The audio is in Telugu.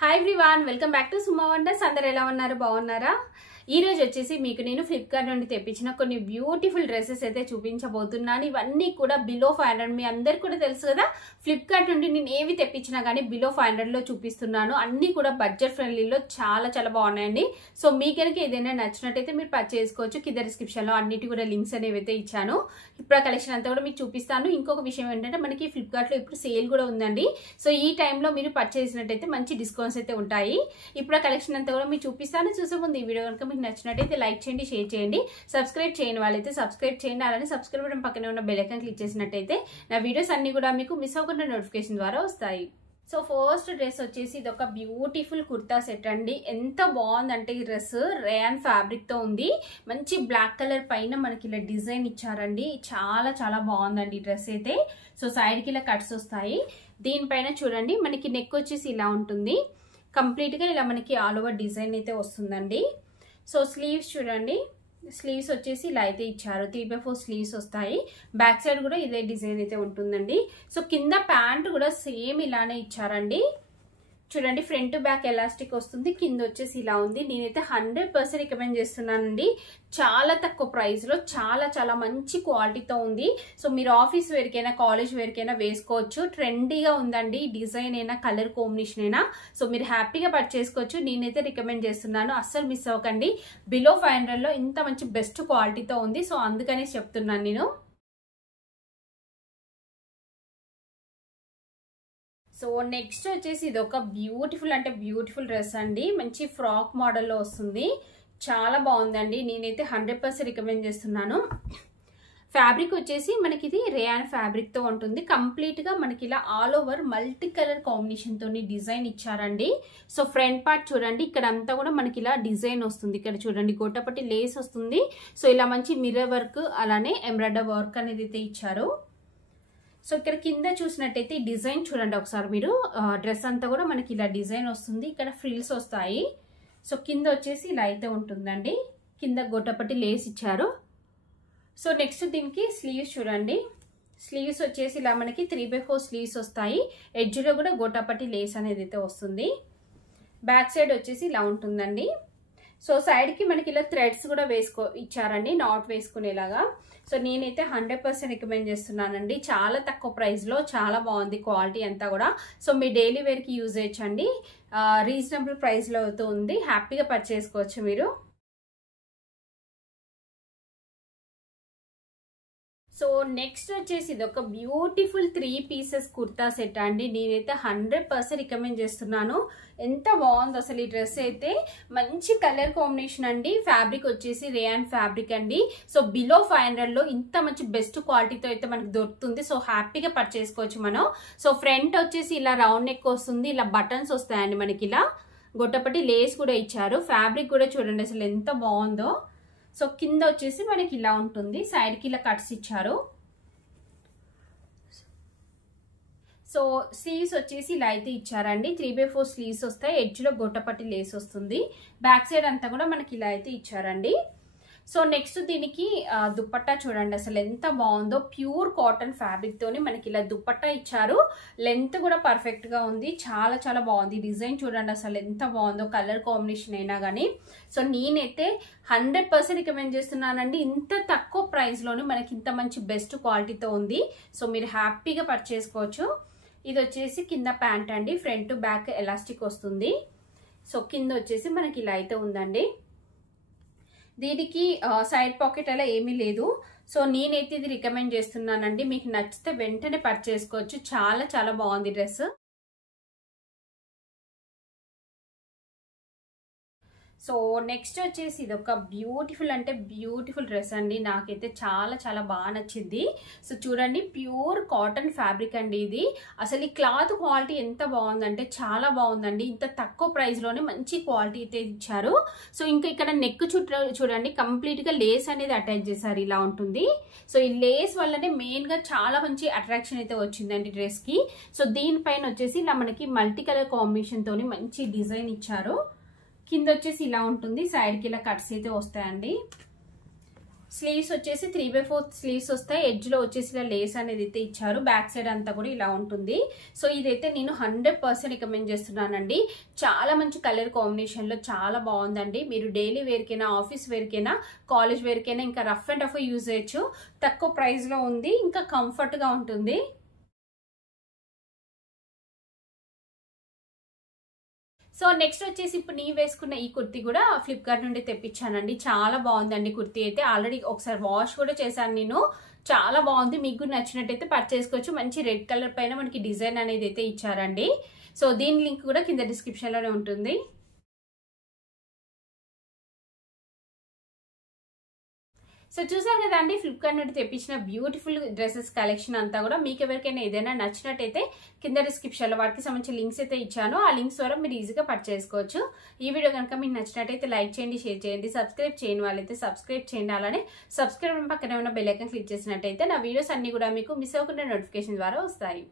Hi everyone, welcome back to Suma wonders. అందరు ఎలా ఉన్నారు? బాగున్నారా? ఈ రోజు వచ్చేసి మీకు నేను ఫ్లిప్కార్ట్ నుండి తెప్పించిన కొన్ని బ్యూటిఫుల్ డ్రెస్సెస్ అయితే చూపించబోతున్నాను. ఇవన్నీ కూడా బిలో 500. మీ అందరికి కూడా తెలుసు కదా, ఫ్లిప్కార్ట్ నుండి నేను ఏవి తెప్పించినా కానీ బిలో 500 లో చూపిస్తున్నాను. అన్ని కూడా బడ్జెట్ ఫ్రెండ్లీలో చాలా చాలా బాగున్నాయండి. సో మీ కనుక ఏదైనా నచ్చినట్టయితే మీరు పర్చేస్ చేసుకోవచ్చు. కింద డిస్క్రిప్షన్ లో అన్నిటి కూడా లింక్స్ అనేవి అయితే ఇచ్చాను. ఇప్పుడు ఆ కలెక్షన్ అంతా కూడా మీకు చూపిస్తాను. ఇంకొక విషయం ఏంటంటే, మనకి ఫ్లిప్కార్ట్ లో ఇప్పుడు సేల్ కూడా ఉందండి. సో ఈ టైంలో మీరు పర్చేస్ చేసినట్టయితే మంచి డిస్కౌంట్స్ అయితే ఉంటాయి. ఇప్పుడు ఆ కలెక్షన్ అంతా కూడా మీకు చూపిస్తాను. చూసే ముందు ఈ వీడియో కనుక మీకు నచ్చినట్టయితే లైక్ చేయండి, షేర్ చేయండి. సబ్స్క్రైబ్ చేయని వాళ్ళైతే సబ్స్క్రైబ్ చేయండి. అలానే సబ్స్క్రైబ్ బటన్ పక్కనే ఉన్న బెల్ ఐకాన్ క్లిక్ చేసినట్టయితే నా వీడియోస్ అన్ని కూడా మీకు మిస్ అవ్వకుండా నోటిఫికేషన్ ద్వారా వస్తాయి. సో ఫస్ట్ డ్రెస్ వచ్చేసి ఇది ఒక బ్యూటిఫుల్ కుర్తా సెట్ అండి. ఎంత బాగుందంటే ఈ డ్రెస్ రేయాన్ ఫ్యాబ్రిక్ తో ఉంది. మంచి బ్లాక్ కలర్ పైన మనకి ఇలా డిజైన్ ఇచ్చారండి. చాలా చాలా బాగుందండి ఈ డ్రెస్ అయితే. సో సైడ్ కి ఇలా కట్స్ వస్తాయి. దీనిపైన చూడండి మనకి నెక్ వచ్చేసి ఇలా ఉంటుంది. కంప్లీట్ గా ఇలా మనకి ఆల్ ఓవర్ డిజైన్ అయితే వస్తుందండి. సో స్లీవ్స్ చూడండి, స్లీవ్స్ వచ్చేసి ఇలా అయితే ఇచ్చారు. 3/4 స్లీవ్స్ వస్తాయి. బ్యాక్ సైడ్ కూడా ఇదే డిజైన్ అయితే ఉంటుందండి. సో కింద ప్యాంట్ కూడా సేమ్ ఇలానే ఇచ్చారండి. చూడండి, ఫ్రంట్ బ్యాక్ ఎలాస్టిక్ వస్తుంది. కింద వచ్చేసి ఇలా ఉంది. నేనైతే 100% రికమెండ్ చేస్తున్నానండి. చాలా తక్కువ ప్రైస్ లో చాలా చాలా మంచి క్వాలిటీతో ఉంది. సో మీరు ఆఫీస్ వేర్కైనా కాలేజ్ వేర్కైనా వేసుకోవచ్చు. ట్రెండీగా ఉందండి. డిజైన్ అయినా కలర్ కాంబినేషన్ అయినా సో మీరు హ్యాపీగా పర్చేస్ చేసుకోవచ్చు. నేనైతే రికమెండ్ చేస్తున్నాను. అస్సలు మిస్ అవ్వకండి. బిలో 500 లో ఇంత మంచి బెస్ట్ క్వాలిటీతో ఉంది. సో అందుకనే చెప్తున్నాను నేను. సో నెక్స్ట్ వచ్చేసి ఇది ఒక బ్యూటిఫుల్ అంటే బ్యూటిఫుల్ డ్రెస్ అండి. మంచి ఫ్రాక్ మోడల్లో వస్తుంది. చాలా బాగుందండి. నేనైతే 100% రికమెండ్ చేస్తున్నాను. ఫ్యాబ్రిక్ వచ్చేసి మనకి ఇది రేయాన్ ఫ్యాబ్రిక్ తో ఉంటుంది. కంప్లీట్ గా మనకి ఇలా all over multi colour combination తోని డిజైన్ ఇచ్చారండి. సో ఫ్రంట్ పార్ట్ చూడండి, ఇక్కడ అంతా కూడా మనకి ఇలా డిజైన్ వస్తుంది. ఇక్కడ చూడండి గోటపట్టి లేస్ వస్తుంది. సో ఇలా మంచి మిర్రర్ వర్క్ అలానే ఎంబ్రాయిడరీ వర్క్ అనేది అయితే ఇచ్చారు. సో ఇక్కడ కింద చూసినట్టయితే ఈ డిజైన్ చూడండి ఒకసారి మీరు. డ్రెస్ అంతా కూడా మనకి ఇలా డిజైన్ వస్తుంది. ఇక్కడ ఫ్రిల్స్ వస్తాయి. సో కింద వచ్చేసి ఇలా అయితే ఉంటుందండి. కింద గొట్టపట్టి లేస్ ఇచ్చారు. సో నెక్స్ట్ దీనికి స్లీవ్స్ చూడండి. స్లీవ్స్ వచ్చేసి ఇలా మనకి 3/4 స్లీవ్స్ వస్తాయి. ఎడ్జ్ లో కూడా గొట్టపట్టి లేస్ అనేది అయితే వస్తుంది. బ్యాక్ సైడ్ వచ్చేసి ఇలా ఉంటుందండి. సో సైడ్ కి మనకి ఇలా థ్రెడ్స్ కూడా ఇచ్చారండి, నాట్ వేసుకునేలాగా. సో నేనైతే 100% రికమెండ్ చేస్తున్నానండి. చాలా తక్కువ ప్రైస్ లో చాలా బాగుంది క్వాలిటీ అంతా కూడా. సో మీ డైలీ వేర్ కి యూజ్ చేయొచ్చండి. రీజనబుల్ ప్రైస్ లో అయితే ఉంది. హ్యాపీగా పర్చేస్ చేసుకోవచ్చు మీరు. సో నెక్స్ట్ వచ్చేసి ఇది ఒక బ్యూటిఫుల్ 3 పీసెస్ కుర్తా సెట్ అండి. నేనైతే 100% రికమెండ్ చేస్తున్నాను. ఎంత బాగుంది అసలు ఈ డ్రెస్ అయితే. మంచి కలర్ కాంబినేషన్ అండి. ఫ్యాబ్రిక్ వచ్చేసి రేయాన్ ఫ్యాబ్రిక్ అండి. సో బిలో 500 లో ఇంత మంచి బెస్ట్ క్వాలిటీతో అయితే మనకు దొరుకుతుంది. సో హ్యాపీగా పర్చేస్ చేసుకోవచ్చు మనం. సో ఫ్రంట్ వచ్చేసి ఇలా రౌండ్ నెక్ వస్తుంది. ఇలా బటన్స్ వస్తాయండి మనకి. ఇలా గొట్టపట్టి లేస్ కూడా ఇచ్చారు. ఫ్యాబ్రిక్ కూడా చూడండి అసలు ఎంత బాగుందో. సో కింద వచ్చేసి మనకి ఇలా ఉంటుంది. సైడ్ కి ఇలా కట్స్ ఇచ్చారు. సో స్లీవ్స్ వచ్చేసి ఇలా అయితే ఇచ్చారండి. 3/4 స్లీవ్స్ వస్తాయి. ఎడ్జ్ లో గొట్టపట్టి లేస్ వస్తుంది. బ్యాక్ సైడ్ అంతా కూడా మనకి ఇలా అయితే ఇచ్చారండి. సో నెక్స్ట్ దీనికి దుప్పట్టా చూడండి అసలు ఎంత బాగుందో. ప్యూర్ కాటన్ ఫ్యాబ్రిక్ తోని మనకి ఇలా దుప్పట్టా ఇచ్చారు. లెంత్ కూడా పర్ఫెక్ట్ గా ఉంది. చాలా చాలా బాగుంది. డిజైన్ చూడండి అసలు ఎంత బాగుందో. కలర్ కాంబినేషన్ అయినా కానీ. సో నేనైతే 100% రికమెండ్ చేస్తున్నానండి. ఇంత తక్కువ ప్రైస్ లోని మనకి ఇంత మంచి బెస్ట్ క్వాలిటీతో ఉంది. సో మీరు హ్యాపీగా పర్చేస్ చేసుకోవచ్చు. ఇది వచ్చేసి కింద ప్యాంట్ అండి. ఫ్రంట్ బ్యాక్ ఎలాస్టిక్ వస్తుంది. సో కింద వచ్చేసి మనకి ఇలా అయితే ఉందండి. దీనికి సైడ్ పాకెట్ అలా ఏమీ లేదు. సో నేనైతే ఇది రికమెండ్ చేస్తున్నానండి. మీకు నచ్చితే వెంటనే పర్చేస్ చేసుకోవచ్చు. చాలా చాలా బాగుంది డ్రెస్. సో నెక్స్ట్ వచ్చేసి ఇది ఒక బ్యూటిఫుల్ అంటే బ్యూటిఫుల్ డ్రెస్ అండి. నాకైతే చాలా చాలా బాగా నచ్చింది. సో చూడండి, ప్యూర్ కాటన్ ఫ్యాబ్రిక్ అండి ఇది. అసలు ఈ క్లాత్ క్వాలిటీ ఎంత బాగుందంటే చాలా బాగుందండి. ఇంత తక్కువ ప్రైస్ లోనే మంచి క్వాలిటీ అయితే ఇచ్చారు. సో ఇంకా ఇక్కడ నెక్ చుట్టూ చూడండి కంప్లీట్ గా లేస్ అనేది అటాచ్ చేశారు. ఇలా ఉంటుంది. సో ఈ లేస్ వల్లనే మెయిన్ గా చాలా మంచి అట్రాక్షన్ అయితే వచ్చిందండి డ్రెస్ కి. సో దీనిపైన వచ్చేసి ఇలా మనకి మల్టీ కలర్ కాంబినేషన్ తోని మంచి డిజైన్ ఇచ్చారు. కింద వచ్చేసి ఇలా ఉంటుంది. సైడ్ కి ఇలా కట్స్ అయితే వస్తాయండి. స్లీవ్స్ వచ్చేసి 3/4 స్లీవ్స్ వస్తాయి. ఎడ్జ్ లో వచ్చేసి ఇలా లేస్ అనేది అయితే ఇచ్చారు. బ్యాక్ సైడ్ అంతా కూడా ఇలా ఉంటుంది. సో ఇదైతే నేను 100% రికమెండ్ చేస్తున్నానండి. చాలా మంచి కలర్ కాంబినేషన్ లో చాలా బాగుందండి. మీరు డైలీ వేర్ కైనా, ఆఫీస్ వేర్ కైనా, కాలేజ్ వేర్ కైనా ఇంకా రఫ్ అండ్ టఫ్ యూజ్ చేయొచ్చు. తక్కువ ప్రైస్ లో ఉంది, ఇంకా కంఫర్ట్ గా ఉంటుంది. సో నెక్స్ట్ వచ్చేసి ఇప్పుడు నేను వేసుకున్న ఈ కుర్తీ కూడా ఫ్లిప్కార్ట్ నుండి తెప్పించానండి. చాలా బాగుందండి కుర్తీ అయితే. ఆల్రెడీ ఒకసారి వాష్ కూడా చేశాను నేను. చాలా బాగుంది. మీకు కూడా నచ్చినట్టయితే పర్చేస్ చేసుకోవచ్చు. మంచి రెడ్ కలర్ పైన మనకి డిజైన్ అనేది అయితే ఇచ్చారండి. సో దీని లింక్ కూడా కింద డిస్క్రిప్షన్ లోనే ఉంటుంది. సో చూసారు కదా అండి, ఫ్లిప్కార్ట్ నుండి తెప్పించిన బ్యూటిఫుల్ డ్రెస్సెస్ కలెక్షన్ అంతా కూడా. మీకు ఎవరికైనా ఏదైనా నచ్చినట్టయితే కింద డిస్క్రిప్షన్ లో వాటికి సంబంధించిన లింక్స్ అయితే ఇచ్చాను. ఆ లింక్స్ ద్వారా మీరు ఈజీగా పర్చేస్ చేసుకోవచ్చు. ఈ వీడియో కనుక మీకు నచ్చినట్టయితే లైక్ చేయండి, షేర్ చేయండి. సబ్స్క్రైబ్ చేయని వాళ్ళైతే సబ్స్క్రైబ్ చేయండి. అలానే సబ్స్క్రైబ్ పక్కనే ఉన్న బెల్ ఐకాన్ క్లిక్ చేసినట్టయితే నా వీడియోస్ అన్ని కూడా మీకు మిస్ అవ్వకుండా నోటిఫికేషన్ ద్వారా వస్తాయి.